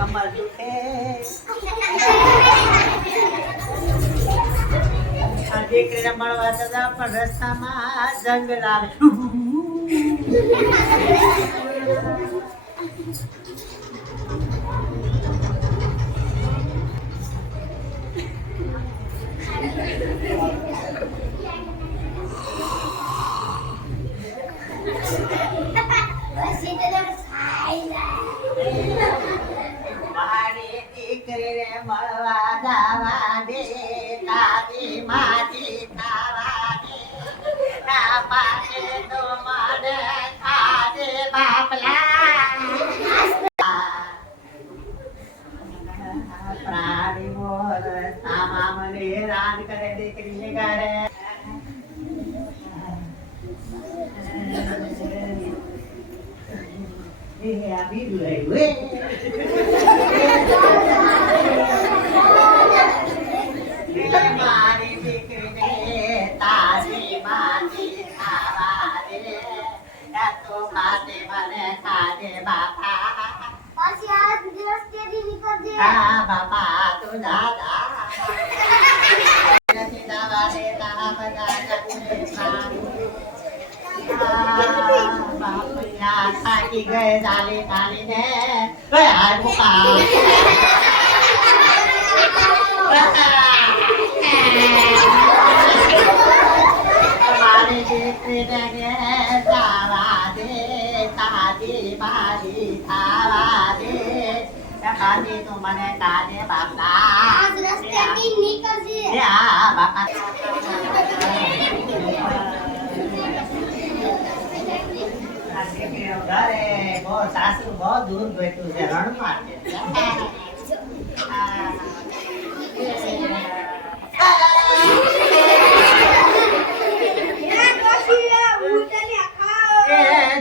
કમર દુખે આ દીકરીને મળવા જતા પણ રસ્તામાં જંગલ આવે મારી દીકરીને મળવા જવા દે તારી માટી ખાવા દે ના પાસે તો મને ખાજે બાપલા પ્રાણી મોર સામા મને હેરાન કરે દીકરીને ગાડે આવી મારી દીકરીને તારી માટી ખાવા દે તો ખાતે મને ખાજે બાપા પછી આ દિવસ કેદી નીકળજે હા બાપા તું દાદા નથી દાવા દે તારા બધા બાપયા થાકી ગયે ચાલી ચાલીને હાય મુકા મારી દીકરીને જવા દે તાજી મારી ખાવા દે ખાધી તું મને કાજે બાપા આજ રસ્તેથી નીકળજે હા બાપા ઘરે બહુ સાસુ બહુ દૂર બેઠું છે રણમાં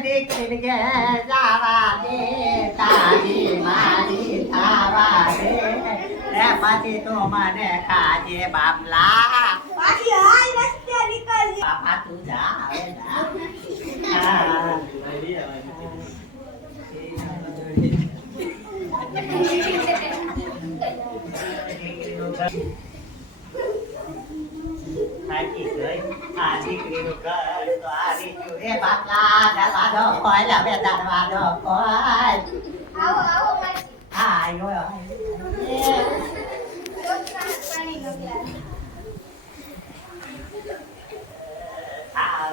દીકરી કે જવા દે તારી મારી ખાવા દે પછી તો મને ખાજે બાપલા પછી આજ રસ્તે નીકળજે બાપા તું જા હવે થાકી ગઈ આ દીકરીનું ઘર તો આ રીતું રે બાપલા દરવાજો ખોલ હવે દરવાજો ખોલ આવો આવો માસી હા આયો પાણી ગગલા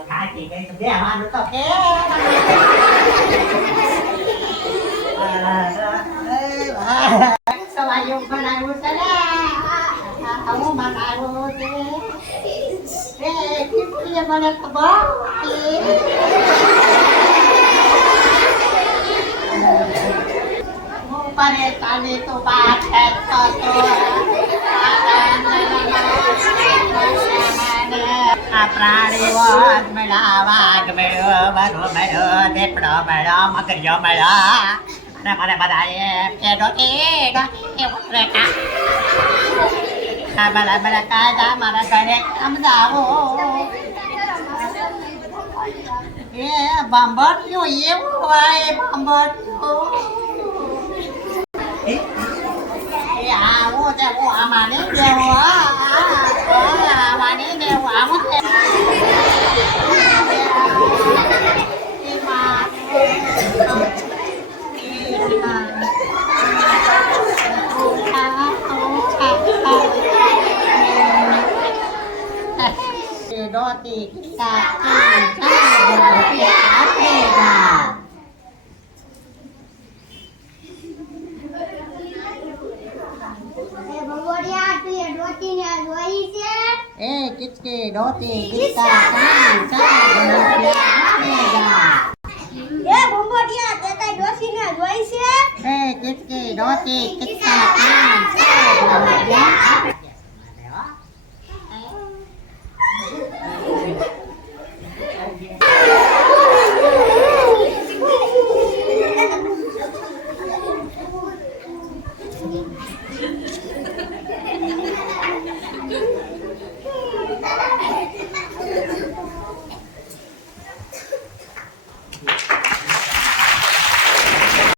થાકી ગઈ તો બેવાનું તો કે સવાયું બનાવ્યું છે ને હું બનાવ્યું છે કેટલી મને ખબર હું પરેશાની તો બાત है तो આ પ્રાણી વાગ મળ્યા વાઘ મળ્યો બરો મળ્યો દેપડો મળ્યો મગરિયો મળ્યો અને મને બધાએ કે ડોકી રેખા બડા બડા કાયદા મારા ઘરે સમજાવો એ બાંભટ્યું એવું હોય બાંભટ્યું એ આવું છે હું આમાં નહીં દેવું આમાં નહીં દેવું આવું છે रोटी ए किसके रोटी किसका काम એ ભંભોડિયા તે કઈ ડોસીને જોઈ છે ए किसके रोटी किसका काम